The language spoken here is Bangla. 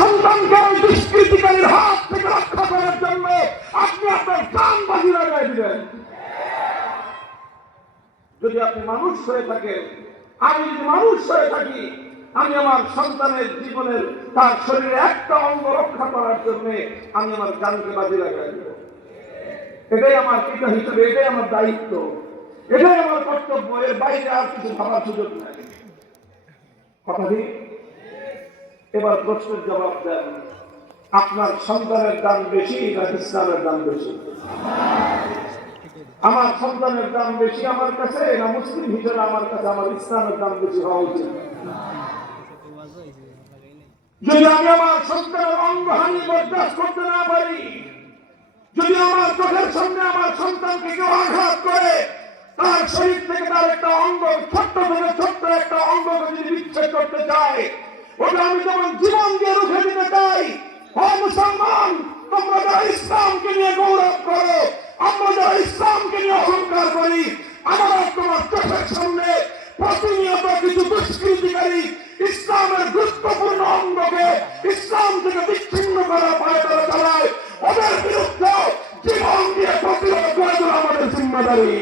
সন্তানকে ওই দুষ্কৃতিকারীর হাত থেকে রক্ষা করার জন্য আপনি আপনার প্রাণ বাজি লাগাই দিবেন। যদি আপনি মানুষ হয়ে থাকেন, আমি যদি মানুষ হয়ে থাকি, আমি আমার সন্তানের জীবনের, তার শরীরে একটা অঙ্গ রক্ষা করার জন্য আমি আমার জানকে বাজি লাগাই এটাই আমার পিতা হিসেবে, এটাই আমার দায়িত্ব। এটাই আমার কর্তব্য, এর বাইরে আর কিছু ভাবার সুযোগ নাই। কথা ঠিক? এবার প্রশ্নের জবাব দেন, আপনার সন্তানের দাম বেশি না ইসলামের দাম বেশি? আমার সন্তানের দাম বেশি আমার কাছে না মুসলিম হিসেবে আমার কাছে আমার ইসলামের দাম বেশি হওয়া উচিত? যদি আমি আমার সন্তানের অঙ্গহানি বরদাস্ত করতে না পারি, যদি আমার চোখের সামনে আমার সন্তানকে কেউ আঘাত করে, তার শরীর থেকে তার একটা অঙ্গ, ছোট্ট থেকে ছোট্ট একটা অঙ্গকে যদি বিচ্ছেদ করতে চায় ওটা আমি যেমন জীবন দিয়ে রুখে দিতে চাই। ও মুসলমান তোমরা যারা ইসলামকে নিয়ে গৌরব করো আমরা যারা ইসলামকে নিয়ে অহংকার করি আমরা তোমার চোখের সামনে প্রতিনিয়ত কিছু দুষ্কৃতিকারী ইসলামের গুরুত্বপূর্ণ অঙ্গকে ইসলাম থেকে বিচ্ছিন্ন করা পায় তারা চালায়। ওদের বিরুদ্ধে জীবন দিয়ে প্রতিরোধ করে দেওয়া আমাদের জিম্মাদারি।